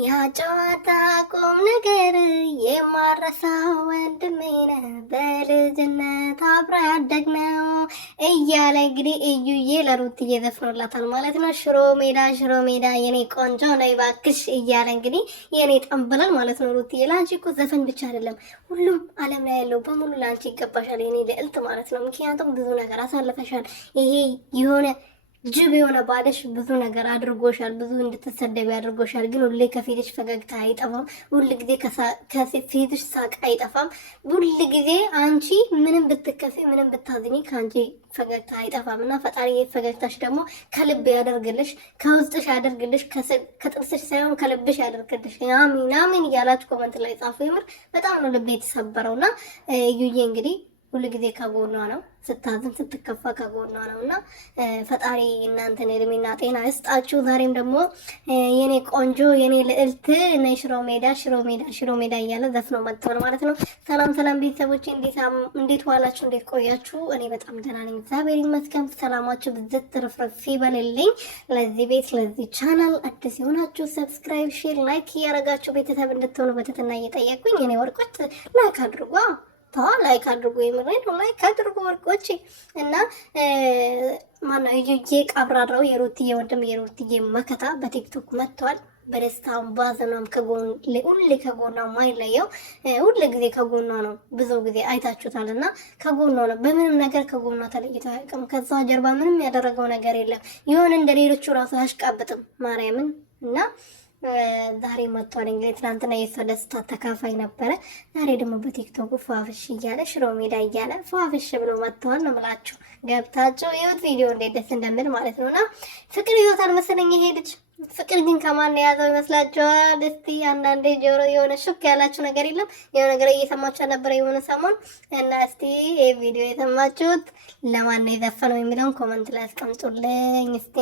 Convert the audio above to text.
ያ ጨዋታ ቁም ነገር የማረሳው ወንድሜ ነህ በልጅነት አብራ ያደግነው እያለ እንግዲህ እዩዬ ለሩትዬ ዘፍኖላታል ማለት ነው። ሽሮ ሜዳ የኔ ቆንጆ ነይ እባክሽ እያለ እንግዲህ የኔ ጠንበላል ማለት ነው። ሩትዬ ለአንቺ እኮ ዘፈን ብቻ አይደለም ሁሉም ዓለም ላይ ያለው በሙሉ ለአንቺ ይገባሻል የኔ ልዕልት ማለት ነው። ምክንያቱም ብዙ ነገር አሳልፈሻል። ይሄ የሆነ ጅብ የሆነ ባለሽ ብዙ ነገር አድርጎሻል፣ ብዙ እንድትሰደቢ አድርጎሻል። ግን ሁሌ ከፊትሽ ፈገግታ አይጠፋም፣ ሁል ጊዜ ከፊትሽ ሳቅ አይጠፋም። ሁል ጊዜ አንቺ ምንም ብትከፊ ምንም ብታዝኝ ከአንቺ ፈገግታ አይጠፋም እና ፈጣሪ ፈገግታሽ ደግሞ ከልብ ያደርግልሽ፣ ከውስጥሽ ያደርግልሽ፣ ከጥርስሽ ሳይሆን ከልብሽ ያደርግልሽ። አሚን አሚን እያላችሁ ኮመንት ላይ ጻፉ። የምር በጣም ነው ልቤ የተሰበረውና እዩዬ እንግዲህ ሁሉ ጊዜ ከጎኗ ነው፣ ስታዝን ስትከፋ ከጎኗ ነው እና ፈጣሪ እናንተን እድሜና ጤና ይስጣችሁ። ዛሬም ደግሞ የኔ ቆንጆ የኔ ልዕልት ነይ ሽሮ ሜዳ እያለ ዘፍኖ መጥቷል ማለት ነው። ሰላም ቤተሰቦች፣ እንዴት ዋላችሁ? እንዴት ቆያችሁ? እኔ በጣም ደህና ነኝ፣ እግዚአብሔር ይመስገን። ሰላማችሁ ብዝት ትርፍርፍ ይበልልኝ። ለዚህ ቤት ለዚህ ቻናል አዲስ የሆናችሁ ሰብስክራይብ፣ ሼር፣ ላይክ እያደረጋችሁ ቤተሰብ እንድትሆኑ በትህትና እየጠየቅኩኝ የኔ ወርቆች ላይክ አድርጓ ላይክ አድርጉ። የምሬን ላይክ አድርጉ ወርቆች። እና ማነው ቀብራራው የሩትዬ ወንድም የሩትዬ መከታ በቲክቶክ መጥቷል። በደስታም ባዘኗም ሁሌ ከጎኗ ማይለየው ሁሌ ጊዜ ከጎኗ ነው። ብዙ ጊዜ አይታችሁታል እና ከጎኗ ነው። በምንም ነገር ከጎኗ ተለይቶ አያውቅም። ከዛ ጀርባ ምንም ያደረገው ነገር የለም። ይሁን እንደ ሌሎቹ ራሱ አያሽቃብጥም ማርያምን እና ዛሬ መጥቷል። እንግዲህ ትናንትና የሷ ደስታ ተካፋይ ነበረ። ዛሬ ደግሞ በቲክቶክ ፏፍሽ እያለ ሽሮ ሜዳ እያለ ፏፍሽ ብሎ መጥቷል ነው የምላችሁ። ገብታችሁ ይሁት ቪዲዮ እንዴት ደስ እንደምል ማለት ነውና ፍቅር ይዞታል መሰለኝ ይሄ ልጅ። ፍቅር ግን ከማን የያዘው ይመስላችኋል? እስቲ አንዳንዴ ጆሮ የሆነ ሹክ ያላችሁ ነገር የለም? የሆነ ነገር እየሰማችሁ ነበር የሆነ ሰሞን እና እስቲ ይሄ ቪዲዮ የሰማችሁት ለማን ነው የዘፈነው የሚለውን ኮመንት ላይ አስቀምጡልኝ እስቲ